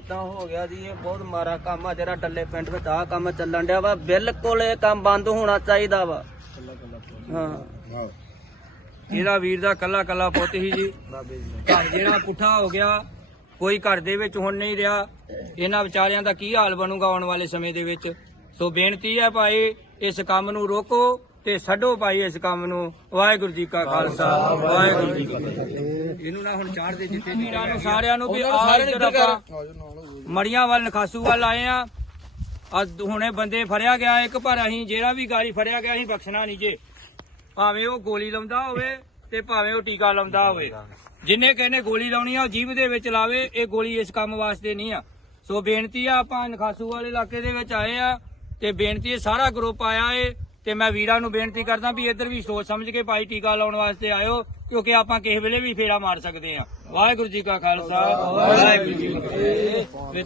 ਦੀ ਇਹ ਬਹੁਤ ਮਾਰਾ ਕੰਮ ਆ ਜਿਹੜਾ ਡੱਲੇ ਪਿੰਡ ਵਿੱਚ ਆ ਕੰਮ ਚੱਲਣ ਡਿਆ ਵਾ। ਬਿਲਕੁਲ ਇਹ ਕੰਮ ਬੰਦ ਹੋਣਾ ਚਾਹੀਦਾ ਵਾ। ਹਾਂ। ਇਹਦਾ ਵੀਰ ਦਾ ਕੱਲਾ ਕੱਲਾ ਪੁੱਤ ਹੀ ਜੀ ਘਰ ਜਿਹੜਾ ਪੁੱਠਾ ਹੋ ਗਿਆ ਕੋਈ ਘਰ ਦੇ ਵਿੱਚ ਹੁਣ ਨਹੀਂ ਰਿਹਾ। ਇਹਨਾਂ ਵਿਚਾਰਿਆਂ ਦਾ ਕੀ ਹਾਲ ਬਣੂਗਾ ਆਉਣ ਵਾਲੇ ਸਮੇਂ ਦੇ ਵਿੱਚ? ਸੋ ਬੇਨਤੀ ਹੈ ਭਾਈ ਇਸ ਕੰਮ ਨੂੰ ਰੋਕੋ ਤੇ ਛੱਡੋ ਭਾਈ ਇਸ ਕੰਮ ਨੂੰ। ਵਾਹਿਗੁਰੂ ਜੀ ਕਾ ਖਾਲਸਾ ਵਾਹਿਗੁਰੂ ਜੀ ਕੀ ਫਤਿਹ। ਇਹਨੂੰ ਨਾ ਹੁਣ ਚਾੜ ਦੇ ਜਿੱਤੇ ਵੀਰਾਂ ਨੂੰ ਸਾਰਿਆਂ ਨੂੰ ਵੀ ਆ ਇੱਧਰ ਆਪਾਂ ਮੜੀਆਂ ਵੱਲ, ਨਖਾਸੂ ਵੱਲ ਆਏ ਆ। ਅੱਜ ਹੁਣੇ ਬੰਦੇ ਫੜਿਆ ਗਿਆ ਇੱਕ, ਪਰ ਅਸੀਂ ਜਿਹੜਾ ਵੀ ਗਾੜੀ ਫੜਿਆ ਗਿਆ, ਅਸੀਂ ਬਖਸ਼ਣਾ ਨਹੀਂ ਜੇ। ਭਾਵੇਂ ਉਹ ਗੋਲੀ ਲਾਉਂਦਾ ਹੋਵੇ ਤੇ ਭਾਵੇਂ ਉਹ ਟੀਕਾ ਲਾਉਂਦਾ ਹੋਵੇ। ਜਿੰਨੇ ਕਹਿੰਦੇ ਗੋਲੀ ਲਾਉਣੀ ਆ, ਉਹ ਜੀਭ ਦੇ ਵਿੱਚ ਲਾਵੇ, ਇਹ ਗੋਲੀ ਇਸ ਕੰਮ ਵਾਸਤੇ ਨਹੀਂ ਆ। ਸੋ ਬੇਨਤੀ ਆ, ਆਪਾਂ ਨਖਾਸੂ ਵਾਲੇ ਇਲਾਕੇ ਦੇ ਵਿੱਚ ਆਏ ਆ ਤੇ ਬੇਨਤੀ ਹੈ ਸਾਰਾ ਗਰੁੱਪ ਆਇਆ ਏ। ਤੇ ਮੈਂ ਵੀਰਾਂ ਨੂੰ ਬੇਨਤੀ ਕਰਦਾ ਵੀ ਇੱਧਰ ਵੀ ਸੋਚ ਸਮਝ ਕੇ ਭਾਈ ਟੀਕਾ ਲਾਉਣ ਵਾਸਤੇ ਆਇਓ, ਕਿਉਂਕਿ ਆਪਾਂ ਕਿਸੇ ਵੇਲੇ ਵੀ ਫੇਰਾ ਮਾਰ ਸਕਦੇ ਆ ਵਾਹਿਗੁਰੂ ਜੀ ਕਾ ਖਾਲਸਾ। ਵਾਹਿਗੁਰੂ ਜੀ ਕੀ ਫਤਿਹ।